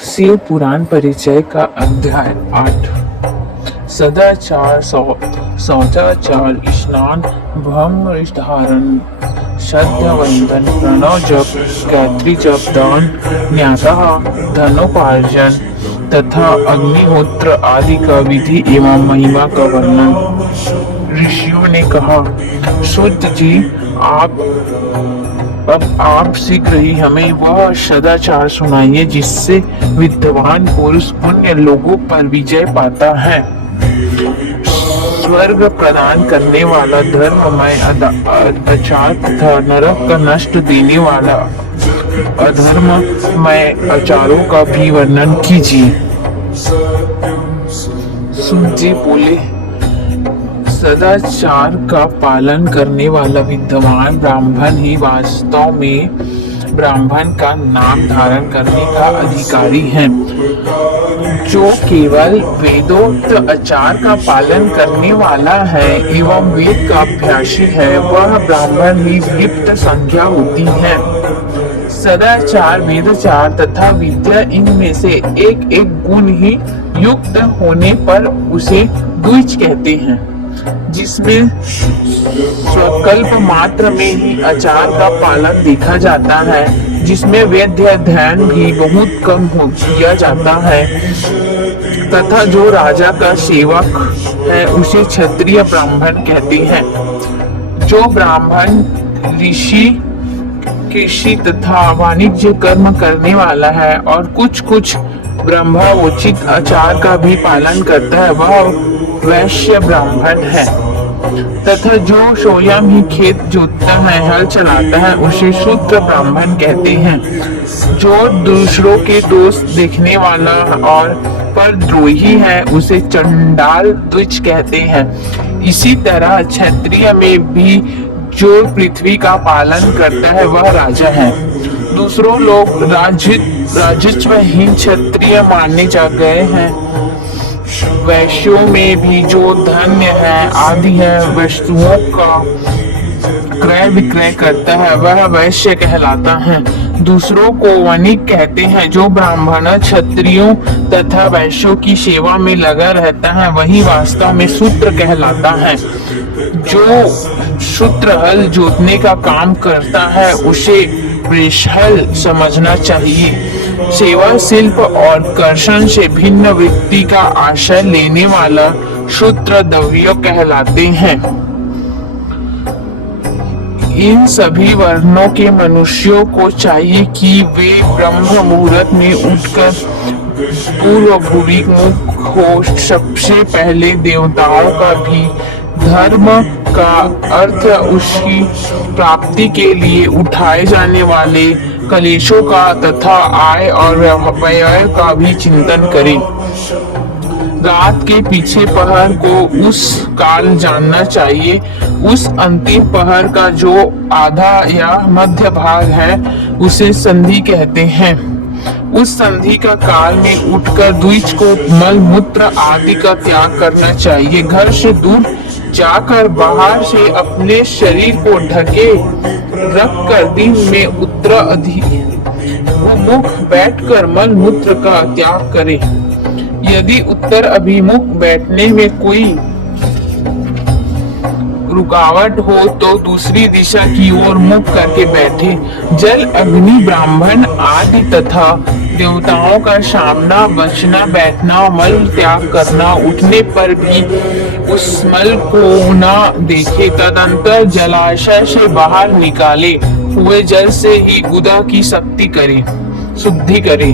शिव पुराण परिचय का अध्याय 8। सदाचार, शौचाचार, स्नान, ब्रह्म धारण, श्रद्धा वंदन, प्रणव जप, गायत्री जप, दान, न्यातः, धनोपार्जन तथा अग्निहोत्र आदि का विधि एवं महिमा का वर्णन। ऋषियों ने कहा, शुद्ध जी, आप शीघ्र ही हमें वह सदाचार सुनाइए जिससे विद्वान पुरुष पुण्य लोगों पर विजय पाता है। स्वर्ग प्रदान करने वाला धर्ममय आचार तथा नरक का नष्ट देने वाला अधर्ममय आचारों का भी वर्णन कीजिए। सूत जी बोले, सदाचार का पालन करने वाला विद्वान ब्राह्मण ही वास्तव में ब्राह्मण का नाम धारण करने का अधिकारी है। जो केवल वेदोक्त आचार का पालन करने वाला है एवं वेद का अभ्यासी है, वह ब्राह्मण ही विप्त संज्ञा होती है। सदाचार, वेदाचार तथा विद्या, इनमें से एक एक गुण ही युक्त होने पर उसे द्विज कहते हैं, जिसमें स्वकल्प मात्र में ही आचार का पालन देखा जाता है, जिसमें वेद अध्ययन भी बहुत कम किया जाता है, तथा जो राजा का सेवक है उसे क्षत्रिय ब्राह्मण कहते हैं। जो ब्राह्मण ऋषि, कृषि तथा वाणिज्य कर्म करने वाला है और कुछ ब्रह्मोचित आचार का भी पालन करता है, वह वैश्य ब्राह्मण है। तथा जो स्वयं ही खेत जोतता है, हल चलाता है, उसे शूद्र ब्राह्मण कहते हैं। जो दूसरों के दोष देखने वाला और परद्रोही है, उसे चंडाल द्विज कहते हैं। इसी तरह क्षत्रिय में भी जो पृथ्वी का पालन करता है वह राजा है। दूसरों लोग राजस्वहीन क्षत्रिय माने जा गए हैं। वैश्यों में भी जो धन्य है आदि है वस्तुओं का क्रय विक्रय करता है, वह वैश्य कहलाता है। दूसरों को वणिक कहते हैं। जो ब्राह्मण क्षत्रियों तथा वैश्यों की सेवा में लगा रहता है, वही वास्तव में शूद्र कहलाता है। जो शूद्र हल जोतने का काम करता है उसे वृषहल समझना चाहिए। सेवा, शिल्प और कर्षण से भिन्न वृत्ति का आश्रय लेने वाला शूद्र द्रव्य कहलाते हैं। इन सभी वर्णों के मनुष्यों को चाहिए कि वे ब्रह्म मुहूर्त में उठकर पूर्व भूमि मुख हो। सबसे पहले देवताओं का भी धर्म का अर्थ उसकी प्राप्ति के लिए उठाए जाने वाले कलेशों का तथा आय और व्यय का भी चिंतन करें। रात के पीछे पहर को उस काल जानना चाहिए। उस अंतिम पहर का जो आधा या मध्य भाग है उसे संधि कहते हैं। उस संधि का काल में उठकर द्विज को मल मूत्र आदि का त्याग करना चाहिए। घर से दूर जाकर बाहर से अपने शरीर को ढके रखकर दिन में उत्तर मुख बैठकर मल मूत्र का त्याग करें। यदि उत्तर अभिमुख बैठने में कोई रुकावट हो तो दूसरी दिशा की ओर मुख करके बैठे। जल, अग्नि, ब्राह्मण आदि तथा देवताओं का सामना, बचना, बैठना, मल त्याग करना, उठने पर भी उस मल को न देखे। तदंतर जलाशय से बाहर निकाले हुए जल से ही गुदा की शुद्धि करे,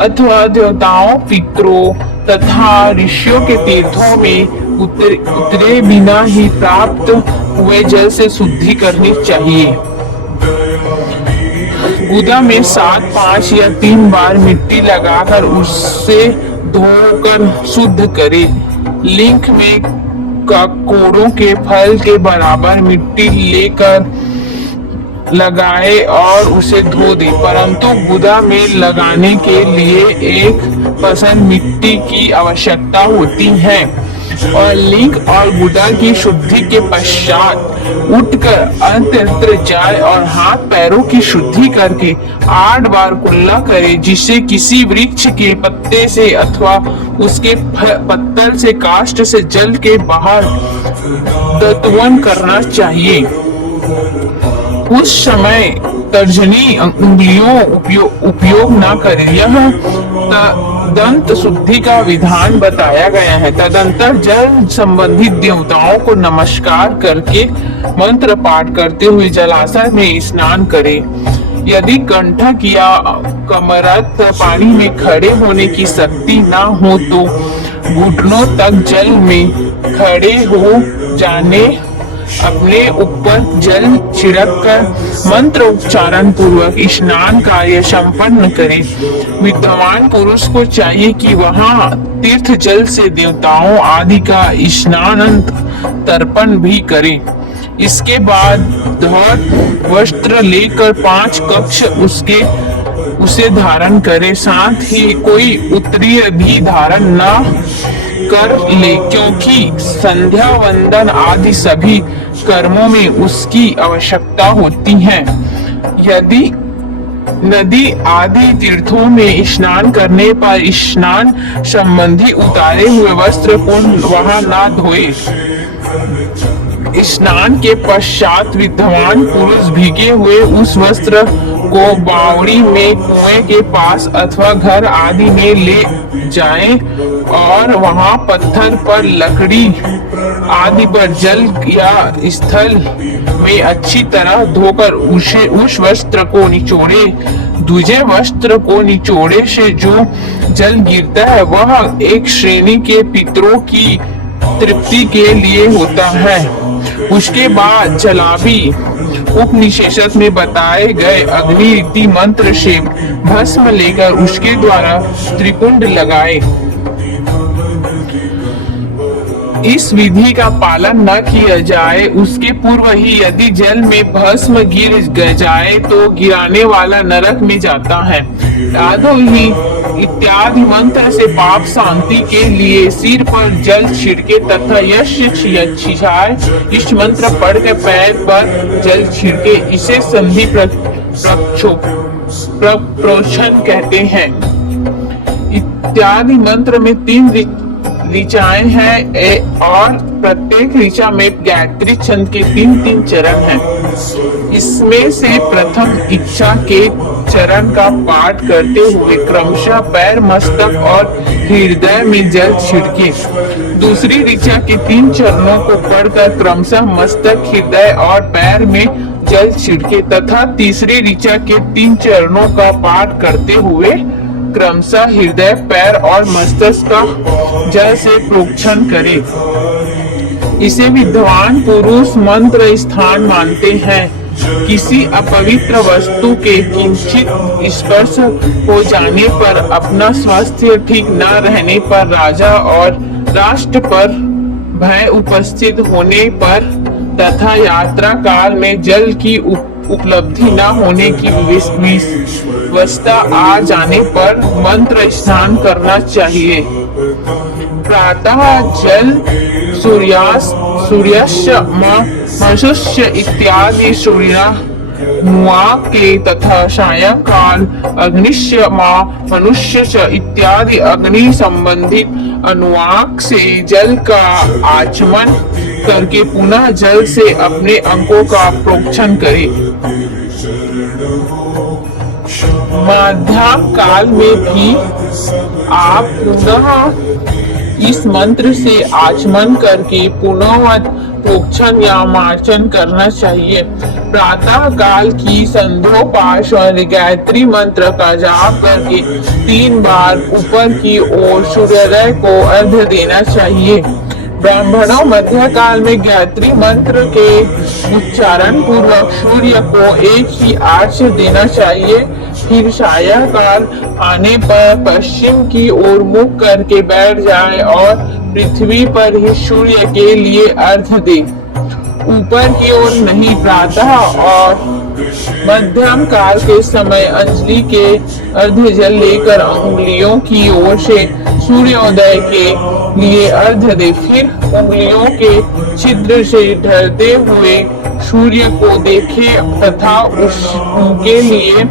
अथवा देवताओं, पितरों तथा ऋषियों के तीर्थों में उतरे बिना ही प्राप्त हुए जल से शुद्धि करनी चाहिए। गुदा में 7, 5 या 3 बार मिट्टी लगाकर उससे धोकर शुद्ध करे। लिंक में ककोड़ों के फल के बराबर मिट्टी लेकर लगाए और उसे धो दे, परंतु गुदा में लगाने के लिए एक पसंद मिट्टी की आवश्यकता होती है। और लिंग और गुदा की शुद्धि के पश्चात उठकर अंतरित्र जाए और हाथ पैरों की शुद्धि करके 8 बार कुल्ला करे, जिसे किसी वृक्ष के पत्ते से अथवा उसके पत्तल से काष्ठ से जल के बाहर दत्वन करना चाहिए। उस समय तर्जनी उंगलियों उपयोग न करें। यह दंत शुद्धि का विधान बताया गया है। तदंतर जल संबंधित देवताओं को नमस्कार करके मंत्र पाठ करते हुए जलाशय में स्नान करें। यदि कंठक या कमरत पानी में खड़े होने की शक्ति न हो तो घुटनों तक जल में खड़े हो जाने अपने ऊपर जल छिड़क कर मंत्र उच्चारण पूर्वक स्नान कार्य संपन्न करें। विद्वान पुरुष को चाहिए कि वहां तीर्थ जल से देवताओं आदि का स्नान तर्पण भी करें। इसके बाद धौत वस्त्र लेकर 5 कक्ष उसे धारण करे, साथ ही कोई उत्तरीय भी धारण न कर ले, क्योंकि संध्या वंदन आदि सभी कर्मों में उसकी आवश्यकता होती है। यदि नदी आदि तीर्थों में स्नान करने पर स्नान संबंधी उतारे हुए वस्त्र को वहां न धोए। स्नान के पश्चात विद्वान पुरुष भीगे हुए उस वस्त्र को बावड़ी में कुएं के पास अथवा घर आदि में ले जाएं और वहां पत्थर पर लकड़ी आदि पर जल या स्थल में अच्छी तरह धोकर उस वस्त्र को निचोड़े। दूसरे वस्त्र को निचोड़े से जो जल गिरता है वह एक श्रेणी के पितरों की तृप्ति के लिए होता है। उसके बाद जलाभी उपनिषद में बताए गए अग्नि रीति मंत्र से भस्म लेकर उसके द्वारा त्रिकुंड लगाए। इस विधि का पालन न किया जाए उसके पूर्व ही यदि जल में भस्म गिर जाए तो गिराने वाला नरक में जाता है। यादव ही इत्यादि मंत्र से पाप शांति के लिए सिर पर जल छिड़के तथा यश इस मंत्र पढ़ के पैर पर जल छिड़के। इसे संधि प्रोक्षण कहते हैं। इत्यादि मंत्र में 3 ऋचाएं हैं और प्रत्येक ऋचा में गायत्री छंद के 3-3 चरण हैं। इसमें से प्रथम इच्छा के चरण का पाठ करते हुए क्रमशः पैर, मस्तक और हृदय में जल छिड़के। दूसरी ऋचा के 3 चरणों को पढ़कर क्रमशः मस्तक, हृदय और पैर में जल छिड़के तथा तीसरी ऋचा के 3 चरणों का पाठ करते हुए क्रमशः हृदय, पैर और मस्तक का जल से प्रोक्षण करे। इसे विद्वान पुरुष मंत्र स्थान मानते हैं। किसी अपवित्र वस्तु के किंचित स्पर्श हो जाने पर, अपना स्वास्थ्य ठीक न रहने पर, राजा और राष्ट्र पर भय उपस्थित होने पर तथा यात्रा काल में जल की उपलब्धि न होने की विवशता आ जाने पर मंत्र स्नान करना चाहिए। प्रातः जल सूर्यस्य मनुष्य इत्यादि सूर्य के तथा सायंकाल अग्निश्य मनुष्य इत्यादि अग्नि संबंधित अनुवाक से जल का आचमन करके पुनः जल से अपने अंगों का प्रोक्षण करे। मध्यम काल में भी आप पुनः इस मंत्र से आचमन करके पुनः प्रोक्षण या मार्चन करना चाहिए। प्रातः काल की संध्योपास और गायत्री मंत्र का जाप करके 3 बार ऊपर की ओर सूर्योदय को अर्घ्य देना चाहिए। ब्राह्मणों मध्य काल में गायत्री मंत्र के उच्चारण पूर्वक सूर्य को एक ही आर्घ्य देना चाहिए। फिर सायंकाल आने पर पश्चिम की ओर मुख करके बैठ जाए और पृथ्वी पर ही सूर्य के लिए अर्घ्य दे, ऊपर की ओर नहीं। प्रातः और मध्यम काल के समय अंजलि के अर्घ्य जल लेकर अंगुलियों की ओर से सूर्योदय के लिए अर्घ्य दे। फिर उंगलियों के छिद्र से ढलते हुए सूर्य को देखे तथा उनके लिए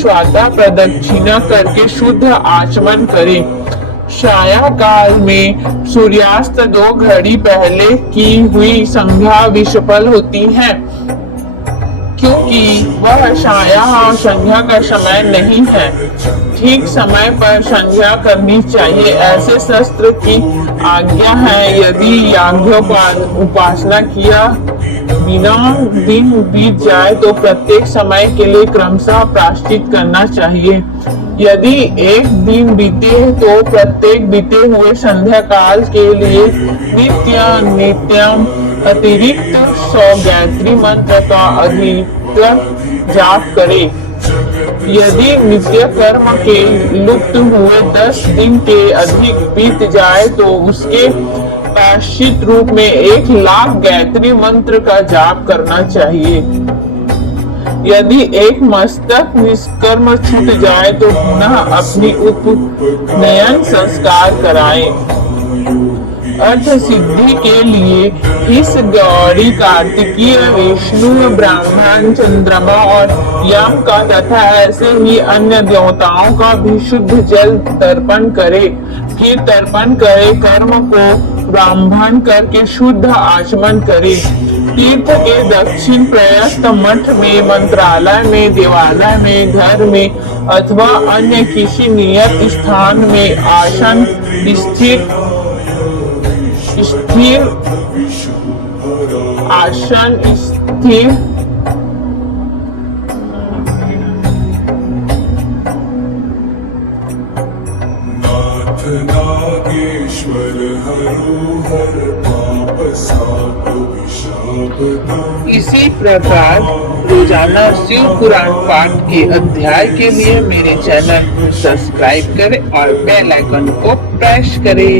श्राद्धा प्रदक्षिणा करके शुद्ध आचमन करे। साया काल में सूर्यास्त 2 घड़ी पहले की हुई संध्या विफल होती है, क्योंकि वह साया और संध्या का समय नहीं है। ठीक समय पर संध्या करनी चाहिए, ऐसे शास्त्र की आज्ञा है। यदि उपासना किया बिना दिन बीत जाए तो प्रत्येक समय के लिए क्रमशः प्रायश्चित करना चाहिए। यदि एक दिन बीते तो प्रत्येक बीते हुए संध्या काल के लिए नित्यम अतिरिक्त 100 गायत्री मंत्र का अधिक जाप करे। यदि नित्य कर्म के लुप्त हुए 10 दिन के अधिक बीत जाए तो उसके प्रायश्चित रूप में 1,00,000 गायत्री मंत्र का जाप करना चाहिए। यदि एक मस्तक निष्कर्म छूट जाए तो पुनः अपनी उपनयन संस्कार कराएं। अर्थ सिद्धि के लिए इस गौरी कार्तिकीय विष्णु ब्राह्मण चंद्रमा और यम का तथा ऐसे ही अन्य देवताओं का भी शुद्ध जल तर्पण करे। फिर तर्पण करे कर्म को ब्राह्मण करके शुद्ध आचमन करे। तीर्थ के दक्षिण प्रयस्त मठ में, मंत्रालय में, देवालय में, घर में अथवा अन्य किसी नियत स्थान में आसन स्थिर नागेश्वर हरोहर पाप साप विशाप। इसी प्रकार रोजाना शिव पुराण पाठ के अध्याय के लिए मेरे चैनल को सब्सक्राइब करें और बेल आइकन को प्रेस करें।